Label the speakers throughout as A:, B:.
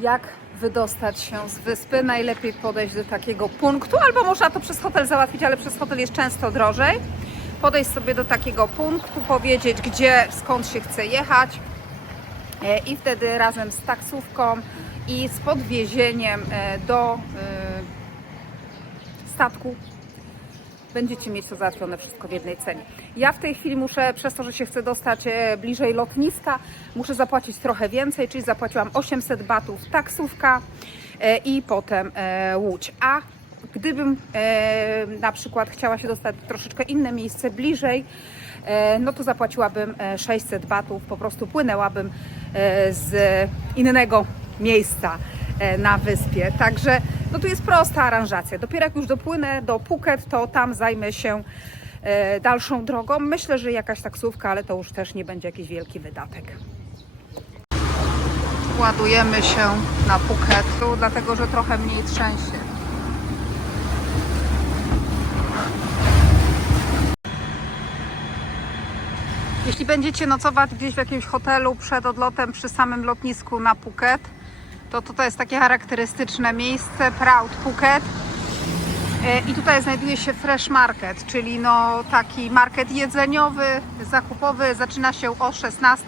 A: jak wydostać się z wyspy. Najlepiej podejść do takiego punktu, albo można to przez hotel załatwić, ale przez hotel jest często drożej. Podejść sobie do takiego punktu, powiedzieć gdzie, skąd się chce jechać e, i wtedy razem z taksówką i z podwiezieniem e, do e, statku będziecie mieć to załatwione wszystko w jednej cenie. Ja w tej chwili muszę, przez to, że się chcę dostać e, bliżej lotniska, muszę zapłacić trochę więcej, czyli zapłaciłam 800 batów taksówka e, i potem e, łódź. A gdybym na przykład chciała się dostać w troszeczkę inne miejsce bliżej, no to zapłaciłabym e, 600 batów, po prostu płynęłabym z innego miejsca na wyspie. Także no tu jest prosta aranżacja. Dopiero jak już dopłynę do Phuket, to tam zajmę się e, dalszą drogą. Myślę, że jakaś taksówka, ale to już też nie będzie jakiś wielki wydatek. Ładujemy się na Phuket, tu dlatego że trochę mniej trzęsie. Jeśli będziecie nocować gdzieś w jakimś hotelu przed odlotem przy samym lotnisku na Phuket, to tutaj jest takie charakterystyczne miejsce, Proud Phuket. E, I tutaj znajduje się Fresh Market, czyli no taki market jedzeniowy, zakupowy. Zaczyna się o 16,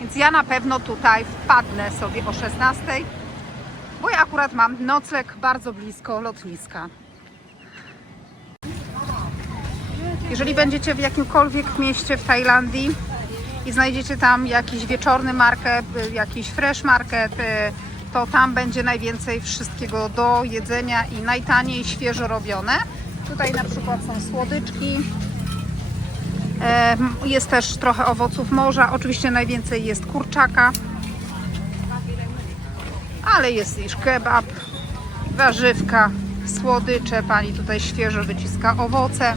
A: więc ja na pewno tutaj wpadnę sobie o 16, bo ja akurat mam nocleg bardzo blisko lotniska. Jeżeli będziecie w jakimkolwiek mieście w Tajlandii i znajdziecie tam jakiś wieczorny market, y, jakiś fresh market, y, to tam będzie najwięcej wszystkiego do jedzenia i najtaniej świeżo robione. Tutaj na przykład są słodyczki. Jest też trochę owoców morza. Oczywiście najwięcej jest kurczaka. Ale jest też kebab, warzywka, słodycze. Pani tutaj świeżo wyciska owoce.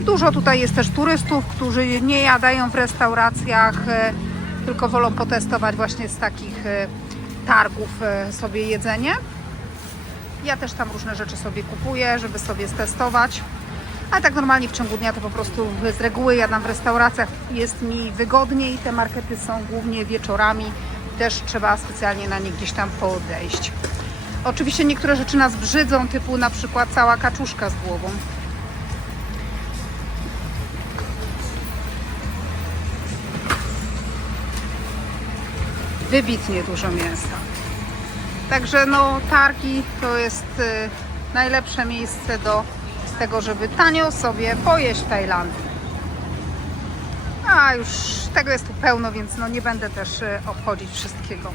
A: Dużo tutaj jest też turystów, którzy nie jadają w restauracjach, tylko wolą potestować właśnie z takich e, targów e, sobie jedzenie. Ja też tam różne rzeczy sobie kupuję, żeby sobie stestować. Ale tak normalnie w ciągu dnia to po prostu z reguły jadam w restauracjach. Jest mi wygodniej. Te markety są głównie wieczorami. Też trzeba specjalnie na nie gdzieś tam podejść. Oczywiście niektóre rzeczy nas brzydzą, typu na przykład cała kaczuszka z głową. Wybitnie dużo mięsa. Także no targi to jest y, najlepsze miejsce do tego, żeby tanio sobie pojeść w Tajlandii. A już tego jest tu pełno, więc no nie będę też y, obchodzić wszystkiego.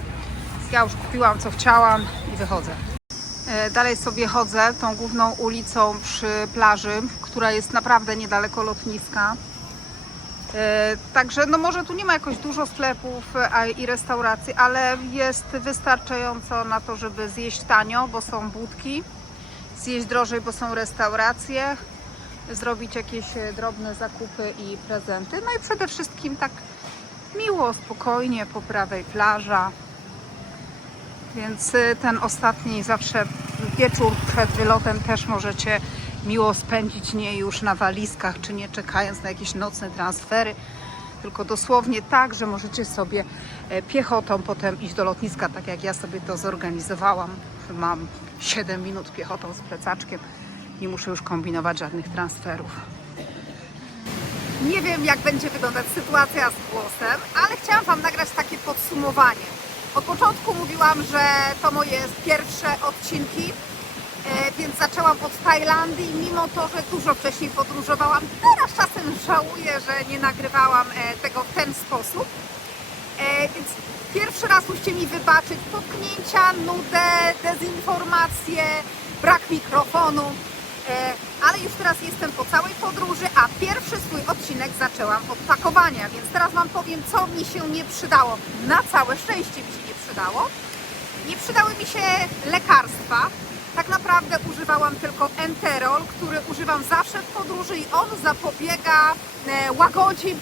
A: Ja już kupiłam co chciałam i wychodzę. E, Dalej sobie chodzę tą główną ulicą przy plaży, która jest naprawdę niedaleko lotniska. E, Także no może tu nie ma jakoś dużo sklepów e, i restauracji, ale jest wystarczająco na to, żeby zjeść tanio, bo są budki, zjeść drożej, bo są restauracje, zrobić jakieś e, drobne zakupy i prezenty. No i przede wszystkim tak miło, spokojnie po prawej plaża. Więc ten ostatni zawsze wieczór przed wylotem też możecie miło spędzić nie już na walizkach, czy nie czekając na jakieś nocne transfery, tylko dosłownie tak, że możecie sobie e, piechotą potem iść do lotniska, tak jak ja sobie to zorganizowałam. Mam 7 minut piechotą z plecaczkiem, nie muszę już kombinować żadnych transferów. Nie wiem, jak będzie wyglądać sytuacja z głosem, ale chciałam Wam nagrać takie podsumowanie. Od początku mówiłam, że to moje pierwsze odcinki, więc zaczęłam od Tajlandii, mimo to, że dużo wcześniej podróżowałam. Teraz czasem żałuję, że nie nagrywałam e, tego w ten sposób. E, Więc pierwszy raz musicie mi wybaczyć potknięcia, nudę, dezinformację, brak mikrofonu. E, Ale już teraz jestem po całej podróży, a pierwszy swój odcinek zaczęłam od pakowania, więc teraz Wam powiem, co mi się nie przydało. Na całe szczęście mi się nie przydało. Nie przydały mi się lekarstwa. Tak naprawdę używałam tylko Enterol, który używam zawsze w podróży i on zapobiega, e, łagodzi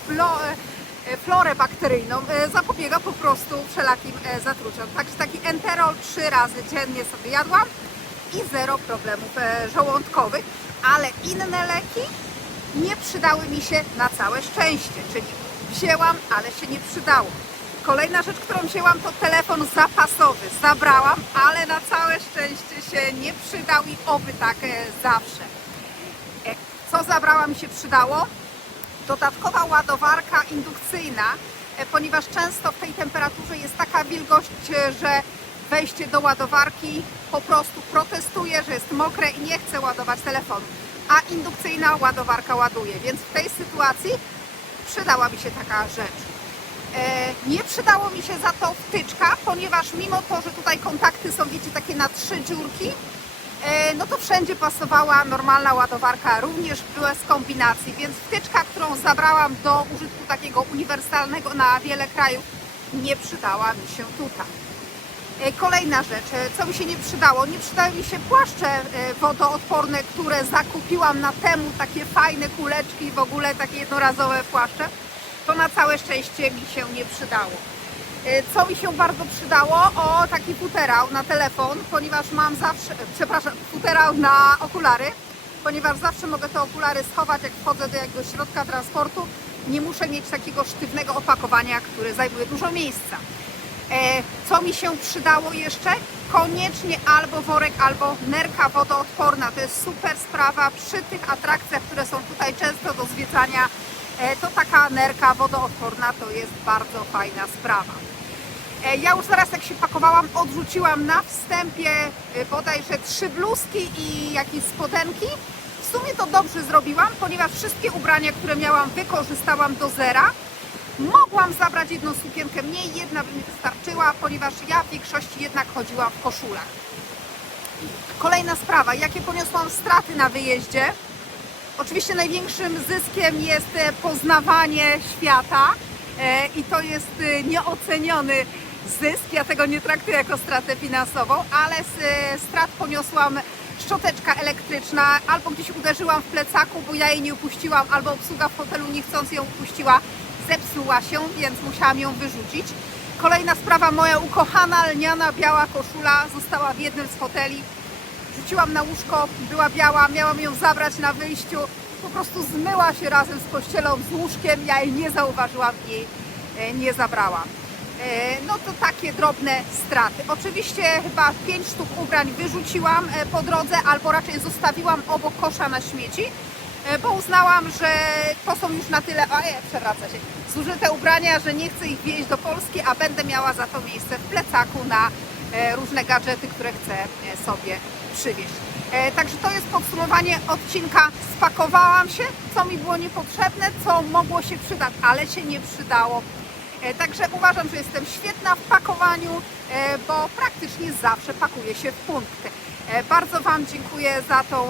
A: e, florę bakteryjną, e, zapobiega po prostu wszelakim zatruciom. Także taki Enterol trzy razy dziennie sobie jadłam i zero problemów żołądkowych, ale inne leki nie przydały mi się na całe szczęście, czyli wzięłam, ale się nie przydało. Kolejna rzecz, którą wzięłam to telefon zapasowy. Zabrałam, ale na całe szczęście się nie przydał i oby tak e, zawsze. E, Co zabrałam się przydało? Dodatkowa ładowarka indukcyjna, e, ponieważ często w tej temperaturze jest taka wilgoć, że wejście do ładowarki po prostu protestuje, że jest mokre i nie chce ładować telefonu. A indukcyjna ładowarka ładuje, więc w tej sytuacji przydała mi się taka rzecz. E, Nie przydało mi się za to wtyczka, ponieważ mimo to, że tutaj kontakty są, wiecie, takie na trzy dziurki, e, no to wszędzie pasowała normalna ładowarka, również bez kombinacji, więc wtyczka, którą zabrałam do użytku takiego uniwersalnego na wiele krajów, nie przydała mi się tutaj. E, Kolejna rzecz, co mi się nie przydało, nie przydały mi się płaszcze wodoodporne, które zakupiłam na temu, takie fajne kuleczki, w ogóle takie jednorazowe płaszcze, to na całe szczęście mi się nie przydało. E, Co mi się bardzo przydało? O, taki futerał na telefon, ponieważ mam zawsze, przepraszam, futerał na okulary, ponieważ zawsze mogę te okulary schować, jak wchodzę do jakiegoś środka transportu. Nie muszę mieć takiego sztywnego opakowania, które zajmuje dużo miejsca. E, Co mi się przydało jeszcze? Koniecznie albo worek, albo nerka wodoodporna. To jest super sprawa przy tych atrakcjach, które są tutaj często do zwiedzania. E, To taka nerka wodoodporna to jest bardzo fajna sprawa. E, Ja już zaraz jak się pakowałam, odrzuciłam na wstępie e, bodajże trzy bluzki i jakieś spodenki. W sumie to dobrze zrobiłam, ponieważ wszystkie ubrania, które miałam, wykorzystałam do zera. Mogłam zabrać jedną sukienkę mniej, jedna by mi wystarczyła, ponieważ ja w większości jednak chodziłam w koszulach. Kolejna sprawa, jakie poniosłam straty na wyjeździe? Oczywiście największym zyskiem jest e, poznawanie świata e, i to jest e, nieoceniony zysk. Ja tego nie traktuję jako stratę finansową, ale z strat poniosłam szczoteczka elektryczna, albo gdzieś uderzyłam w plecaku, bo ja jej nie upuściłam, albo obsługa w hotelu niechcąc ją upuściła, zepsuła się, więc musiałam ją wyrzucić. Kolejna sprawa, moja ukochana lniana biała koszula została w jednym z hoteli rzuciłam na łóżko, była biała, miałam ją zabrać na wyjściu, po prostu zmyła się razem z pościelą, z łóżkiem, ja jej nie zauważyłam i e, nie zabrałam. E, No to takie drobne straty. Oczywiście chyba 5 sztuk ubrań wyrzuciłam e, po drodze, albo raczej zostawiłam obok kosza na śmieci, bo uznałam, że to są już na tyle, o nie, przewraca się, zużyte ubrania, że nie chcę ich wieźć do Polski, a będę miała za to miejsce w plecaku na różne gadżety, które chcę sobie przywieźć. E, Także to jest podsumowanie odcinka. Spakowałam się, co mi było niepotrzebne, co mogło się przydać, ale się nie przydało. E, Także uważam, że jestem świetna w pakowaniu, e, bo praktycznie zawsze pakuję się w punkty. Bardzo Wam dziękuję za tą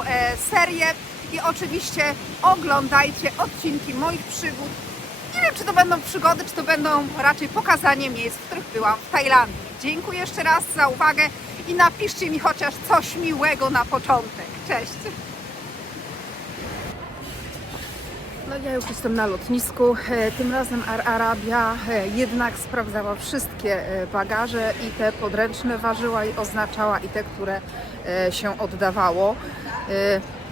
A: serię i oczywiście oglądajcie odcinki moich przygód. Nie wiem, czy to będą przygody, czy to będą raczej pokazanie miejsc, w których byłam w Tajlandii. Dziękuję jeszcze raz za uwagę i napiszcie mi chociaż coś miłego na początek. Cześć! No ja już jestem na lotnisku. E, Tym razem Air Arabia e, jednak sprawdzała wszystkie e, bagaże i te podręczne ważyła i oznaczała i te, które się oddawało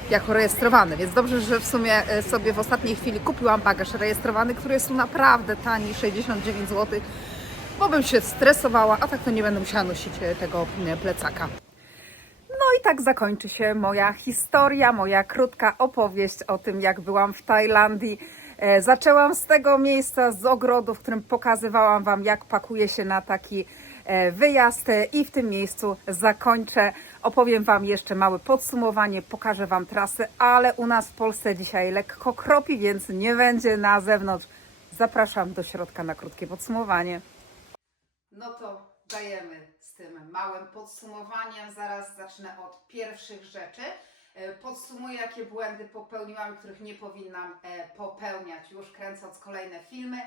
A: jako rejestrowane. Więc dobrze, że w sumie sobie w ostatniej chwili kupiłam bagaż rejestrowany, który jest tu naprawdę tani, 69 zł, bo bym się stresowała, a tak to nie będę musiała nosić e, tego plecaka. No i tak zakończy się moja historia, moja krótka opowieść o tym, jak byłam w Tajlandii. E, Zaczęłam z tego miejsca, z ogrodu, w którym pokazywałam Wam, jak pakuje się na taki e, wyjazd i w tym miejscu zakończę. Opowiem Wam jeszcze małe podsumowanie, pokażę Wam trasy, ale u nas w Polsce dzisiaj lekko kropi, więc nie będzie na zewnątrz. Zapraszam do środka na krótkie podsumowanie. No to dajemy z tym małym podsumowaniem. Zaraz zacznę od pierwszych rzeczy. E, Podsumuję, jakie błędy popełniłam, których nie powinnam e, popełniać, już kręcąc kolejne filmy,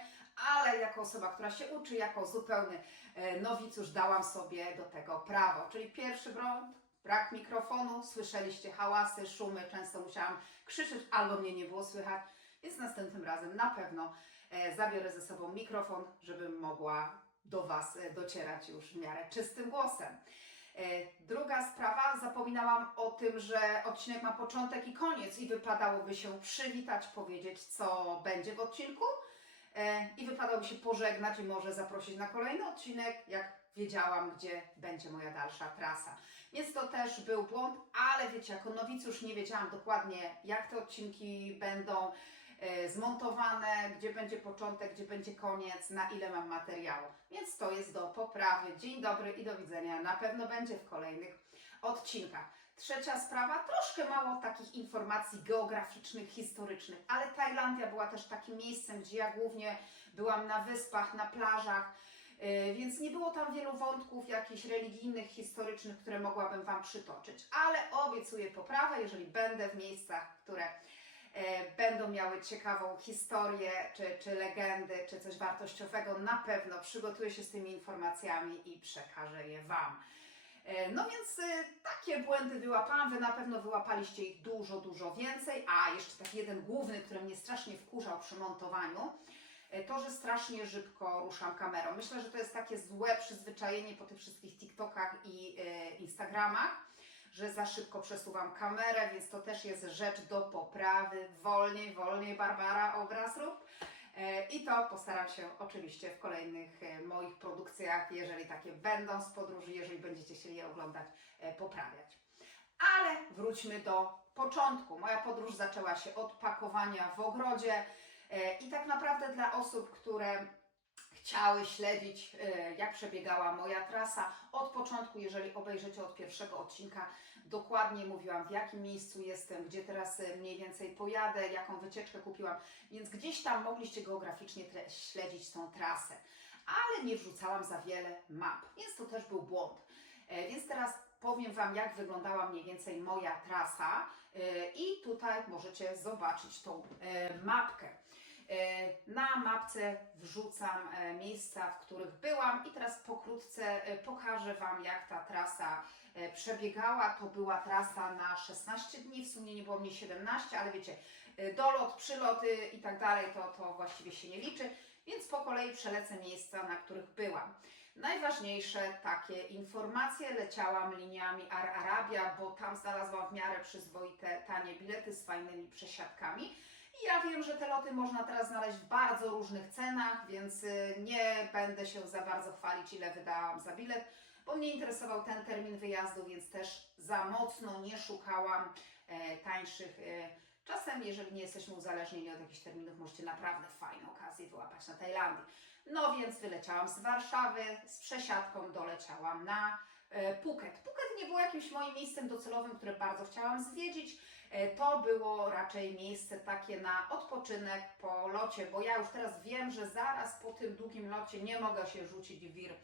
A: ale jako osoba, która się uczy, jako zupełny e, nowicjusz, dałam sobie do tego prawo. Czyli pierwszy błąd, brak mikrofonu, słyszeliście hałasy, szumy, często musiałam krzyczeć albo mnie nie było słychać, więc następnym razem na pewno zabiorę ze sobą mikrofon, żebym mogła do Was e, docierać już w miarę czystym głosem. E, Druga sprawa, zapominałam o tym, że odcinek ma początek i koniec i wypadałoby się przywitać, powiedzieć co będzie w odcinku. e, i wypadało się pożegnać i może zaprosić na kolejny odcinek, jak wiedziałam, gdzie będzie moja dalsza trasa. Więc to też był błąd, ale wiecie, jako nowicjusz nie wiedziałam dokładnie, jak te odcinki będą zmontowane, gdzie będzie początek, gdzie będzie koniec, na ile mam materiału. Więc to jest do poprawy. Dzień dobry i do widzenia. Na pewno będzie w kolejnych odcinkach. Trzecia sprawa, troszkę mało takich informacji geograficznych, historycznych, ale Tajlandia była też takim miejscem, gdzie ja głównie byłam na wyspach, na plażach. Yy, Więc nie było tam wielu wątków jakichś religijnych, historycznych, które mogłabym Wam przytoczyć, ale obiecuję poprawę, jeżeli będę w miejscach, które e, będą miały ciekawą historię, czy, czy legendy, czy coś wartościowego, na pewno przygotuję się z tymi informacjami i przekażę je Wam. E, No więc e, takie błędy wyłapałam, Wy na pewno wyłapaliście ich dużo, dużo więcej. A jeszcze taki jeden główny, który mnie strasznie wkurzał przy montowaniu, e, to, że strasznie szybko ruszam kamerą. Myślę, że to jest takie złe przyzwyczajenie po tych wszystkich TikTokach i e, Instagramach, że za szybko przesuwam kamerę, więc to też jest rzecz do poprawy. Wolniej, wolniej, Barbara, obraz rób. E, I to postaram się oczywiście w kolejnych e, moich produkcjach, jeżeli takie będą z podróży, jeżeli będziecie chcieli je oglądać, e, poprawiać. Ale wróćmy do początku. Moja podróż zaczęła się od pakowania w ogrodzie i tak naprawdę dla osób, które chciały śledzić, e, jak przebiegała moja trasa od początku, jeżeli obejrzycie od pierwszego odcinka, dokładnie mówiłam w jakim miejscu jestem, gdzie teraz e, mniej więcej pojadę, jaką wycieczkę kupiłam, więc gdzieś tam mogliście geograficznie śledzić tą trasę, ale nie wrzucałam za wiele map, więc to też był błąd. E, Więc teraz powiem Wam, jak wyglądała mniej więcej moja trasa i tutaj możecie zobaczyć tą mapkę. E, Na mapce wrzucam e, miejsca, w których byłam i teraz pokrótce e, pokażę Wam, jak ta trasa przebiegała. To była trasa na 16 dni, w sumie nie było mnie 17, ale wiecie, dolot, przyloty i tak dalej, to, to właściwie się nie liczy, więc po kolei przelecę miejsca, na których byłam. Najważniejsze takie informacje, leciałam liniami Ar Arabia, bo tam znalazłam w miarę przyzwoite, tanie bilety z fajnymi przesiadkami. Ja wiem, że te loty można teraz znaleźć w bardzo różnych cenach, więc y, nie będę się za bardzo chwalić, ile wydałam za bilet, bo mnie interesował ten termin wyjazdu, więc też za mocno nie szukałam e, tańszych. E, czasem, jeżeli nie jesteśmy uzależnieni od jakichś terminów, możecie naprawdę fajną okazję wyłapać na Tajlandii. No więc wyleciałam z Warszawy, z przesiadką doleciałam na e, Phuket. Phuket nie było jakimś moim miejscem docelowym, które bardzo chciałam zwiedzić. E, To było raczej miejsce takie na odpoczynek po locie, bo ja już teraz wiem, że zaraz po tym długim locie nie mogę się rzucić w wir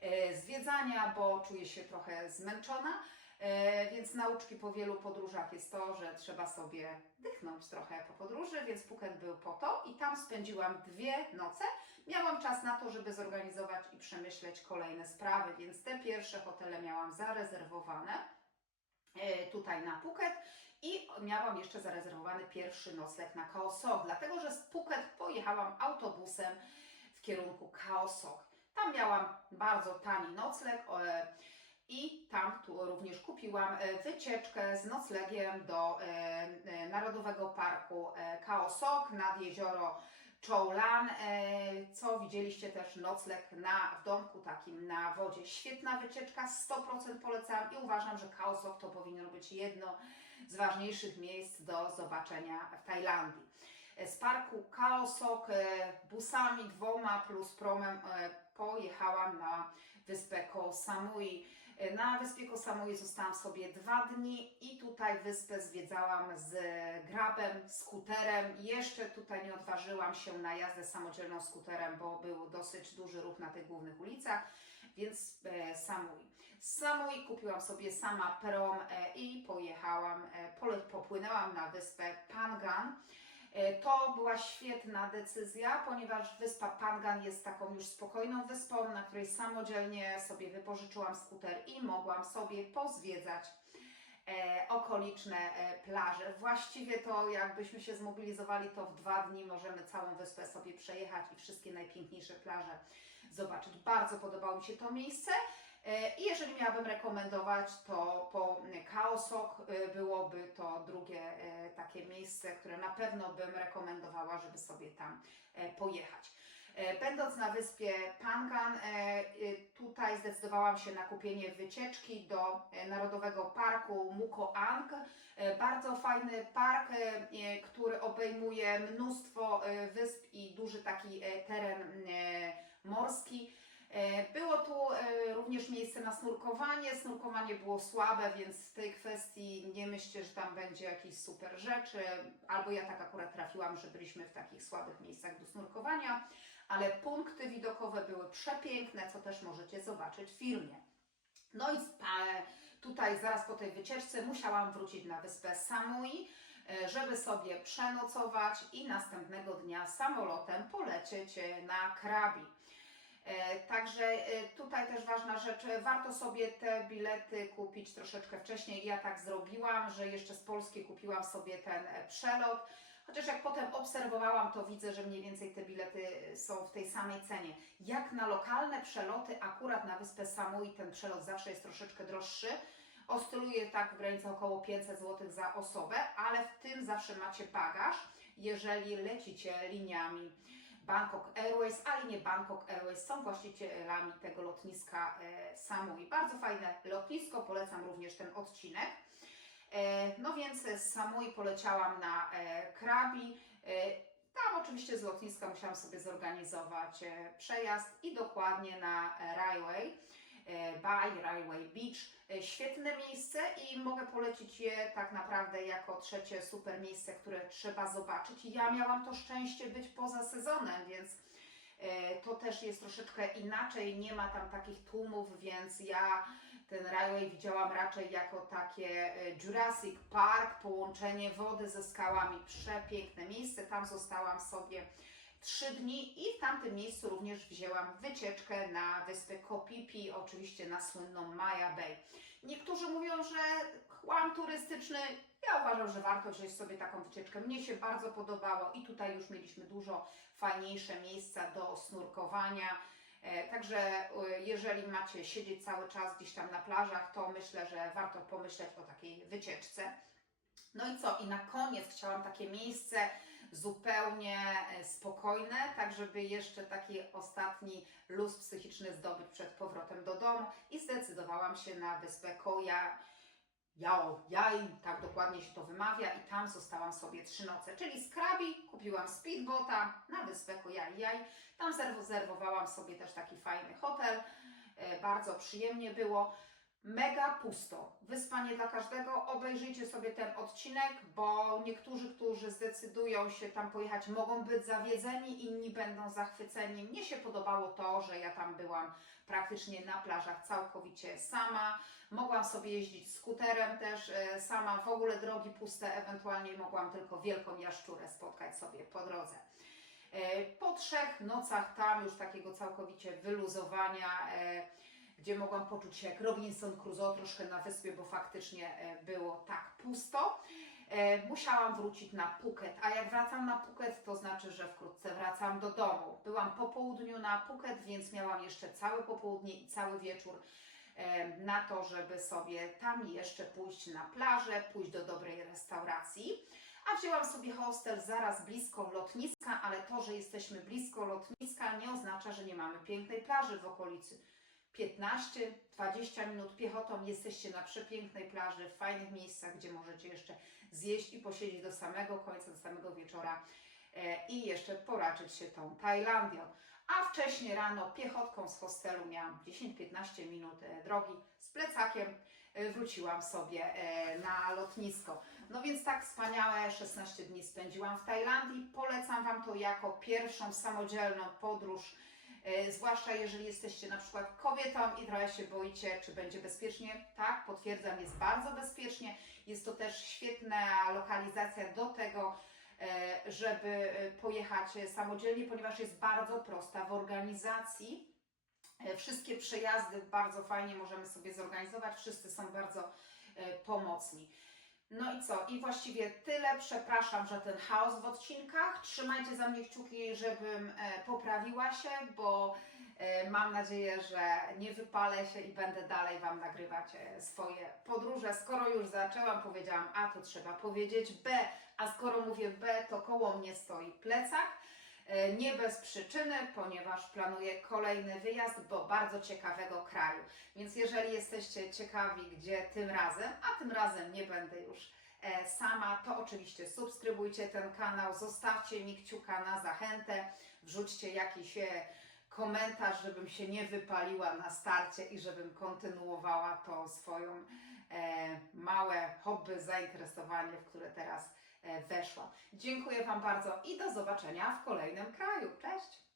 A: e, zwiedzania, bo czuję się trochę zmęczona. E, Więc nauczki po wielu podróżach jest to, że trzeba sobie dychnąć trochę po podróży, więc Phuket był po to i tam spędziłam dwie noce. Miałam czas na to, żeby zorganizować i przemyśleć kolejne sprawy, więc te pierwsze hotele miałam zarezerwowane tutaj na Phuket i miałam jeszcze zarezerwowany pierwszy nocleg na Khao Sok, dlatego że z Phuket pojechałam autobusem w kierunku Khao Sok. Tam miałam bardzo tani nocleg e, i tam tu również kupiłam e, wycieczkę z noclegiem do e, Narodowego Parku e, Khao Sok nad jezioro Choulan, co widzieliście też nocleg na, w domku takim na wodzie. Świetna wycieczka, 100% polecam i uważam, że Khao Sok to powinno być jedno z ważniejszych miejsc do zobaczenia w Tajlandii. Z parku Khao Sok e, busami dwoma plus promem e, pojechałam na wyspę Koh Samui. E, Na wyspie Koh Samui zostałam sobie dwa dni i tutaj wyspę zwiedzałam z grabem, skuterem. Jeszcze tutaj nie odważyłam się na jazdę samodzielną skuterem, bo był dosyć duży ruch na tych głównych ulicach, więc e, Samui. Z Samui kupiłam sobie sama prom e, i pojechałam, e, popłynęłam na wyspę Pangan. To była świetna decyzja, ponieważ wyspa Pangan jest taką już spokojną wyspą, na której samodzielnie sobie wypożyczyłam skuter i mogłam sobie pozwiedzać okoliczne plaże. Właściwie to jakbyśmy się zmobilizowali, to w dwa dni możemy całą wyspę sobie przejechać i wszystkie najpiękniejsze plaże zobaczyć. Bardzo podobało mi się to miejsce.
B: E, I jeżeli miałabym rekomendować, to po Kaosok e, byłoby to drugie e, takie miejsce, które na pewno bym rekomendowała, żeby sobie tam pojechać. Będąc na wyspie Pangan, tutaj zdecydowałam się na kupienie wycieczki do Narodowego Parku Muko Ang. E, Bardzo fajny park, który obejmuje mnóstwo wysp i duży taki teren morski. E, Było tu e, również miejsce na snurkowanie. Snurkowanie było słabe, więc w tej kwestii nie myślcie, że tam będzie jakieś super rzeczy. Albo ja tak akurat trafiłam, że byliśmy w takich słabych miejscach do snurkowania, ale punkty widokowe były przepiękne, co też możecie zobaczyć w filmie. No i spa- tutaj zaraz po tej wycieczce musiałam wrócić na wyspę Samui, e, żeby sobie przenocować i następnego dnia samolotem polecieć e, na Krabi. E, Także e, tutaj też ważna rzecz, warto sobie te bilety kupić troszeczkę wcześniej. Ja tak zrobiłam, że jeszcze z Polski kupiłam sobie ten e, przelot. Chociaż jak potem obserwowałam, to widzę, że mniej więcej te bilety są w tej samej cenie. Jak na lokalne przeloty, akurat na wyspę Samui ten przelot zawsze jest troszeczkę droższy. Oscyluje tak w granicach około 500 zł za osobę, ale w tym zawsze macie bagaż, jeżeli lecicie liniami Bangkok Airways, a linie Bangkok Airways są właścicielami tego lotniska e, Samui. Bardzo fajne lotnisko, polecam również ten odcinek. E, No więc z Samui poleciałam na e, Krabi. Tam oczywiście z lotniska musiałam sobie zorganizować przejazd i dokładnie na Railway. E, Bay Railway Beach. E, Świetne miejsce i mogę polecić je tak naprawdę jako trzecie super miejsce, które trzeba zobaczyć. Ja miałam to szczęście być poza sezonem, więc E, To też jest troszeczkę inaczej, nie ma tam takich tłumów, więc ja ten railway widziałam raczej jako takie Jurassic Park, połączenie wody ze skałami. Przepiękne miejsce, tam zostałam sobie trzy dni i w tamtym miejscu również wzięłam wycieczkę na wyspę Kopipi, oczywiście na słynną Maya Bay. Niektórzy mówią, że kłam turystyczny. Ja uważam, że warto wziąć sobie taką wycieczkę. Mnie się bardzo podobało i tutaj już mieliśmy dużo fajniejsze miejsca do snurkowania. E, Także e, jeżeli macie siedzieć cały czas gdzieś tam na plażach, to myślę, że warto pomyśleć o takiej wycieczce. No i co? I na koniec chciałam takie miejsce zupełnie e, spokojne, tak żeby jeszcze taki ostatni luz psychiczny zdobyć przed powrotem do domu. I zdecydowałam się na wyspę Koja. Jao, Jaj, tak dokładnie się to wymawia i tam zostałam sobie trzy noce, czyli z Krabi kupiłam speedbota na wyspę Koja. Jaj, tam zarezerwowałam sobie też taki fajny hotel, e, bardzo przyjemnie było. Mega pusto. Wyspa nie dla każdego. Obejrzyjcie sobie ten odcinek, bo niektórzy, którzy zdecydują się tam pojechać, mogą być zawiedzeni, inni będą zachwyceni. Mnie się podobało to, że ja tam byłam praktycznie na plażach całkowicie sama. Mogłam sobie jeździć skuterem też e, sama, w ogóle drogi puste, ewentualnie mogłam tylko wielką jaszczurę spotkać sobie po drodze. E, Po trzech nocach tam już takiego całkowicie wyluzowania, e, gdzie mogłam poczuć się jak Robinson Crusoe troszkę na wyspie, bo faktycznie e, było tak pusto. E, Musiałam wrócić na Phuket, a jak wracam na Phuket, to znaczy, że wkrótce wracam do domu. Byłam po południu na Phuket, więc miałam jeszcze całe popołudnie i cały wieczór e, na to, żeby sobie tam jeszcze pójść na plażę, pójść do dobrej restauracji. A wzięłam sobie hostel zaraz blisko lotniska, ale to, że jesteśmy blisko lotniska nie oznacza, że nie mamy pięknej plaży w okolicy. 15-20 minut piechotą jesteście na przepięknej plaży, w fajnych miejscach, gdzie możecie jeszcze zjeść i posiedzieć do samego końca, do samego wieczora e, i jeszcze poraczyć się tą Tajlandią. A wcześniej rano piechotką z hostelu miałam 10-15 minut e, drogi z plecakiem e, wróciłam sobie na lotnisko. No więc tak wspaniałe 16 dni spędziłam w Tajlandii. Polecam Wam to jako pierwszą samodzielną podróż Zwłaszcza jeżeli jesteście na przykład kobietą i trochę się boicie, czy będzie bezpiecznie. Tak, potwierdzam, jest bardzo bezpiecznie. Jest to też świetna lokalizacja do tego, e, żeby e, pojechać samodzielnie, ponieważ jest bardzo prosta w organizacji. E, Wszystkie przejazdy bardzo fajnie możemy sobie zorganizować, wszyscy są bardzo e, pomocni. No i co? I właściwie tyle. Przepraszam, że ten chaos w odcinkach. Trzymajcie za mnie kciuki, żebym e, poprawiła się, bo E, Mam nadzieję, że nie wypalę się i będę dalej Wam nagrywać e, swoje podróże. Skoro już zaczęłam, powiedziałam A, to trzeba powiedzieć B, a skoro mówię B, to koło mnie stoi plecak. E, Nie bez przyczyny, ponieważ planuję kolejny wyjazd do bardzo ciekawego kraju. Więc jeżeli jesteście ciekawi, gdzie tym razem, a tym razem nie będę już e, sama, to oczywiście subskrybujcie ten kanał, zostawcie mi kciuka na zachętę, wrzućcie jakiś e, komentarz, żebym się nie wypaliła na starcie i żebym kontynuowała to swoją małe hobby, zainteresowanie, w które teraz e, weszłam. Dziękuję Wam bardzo i do zobaczenia w kolejnym kraju. Cześć!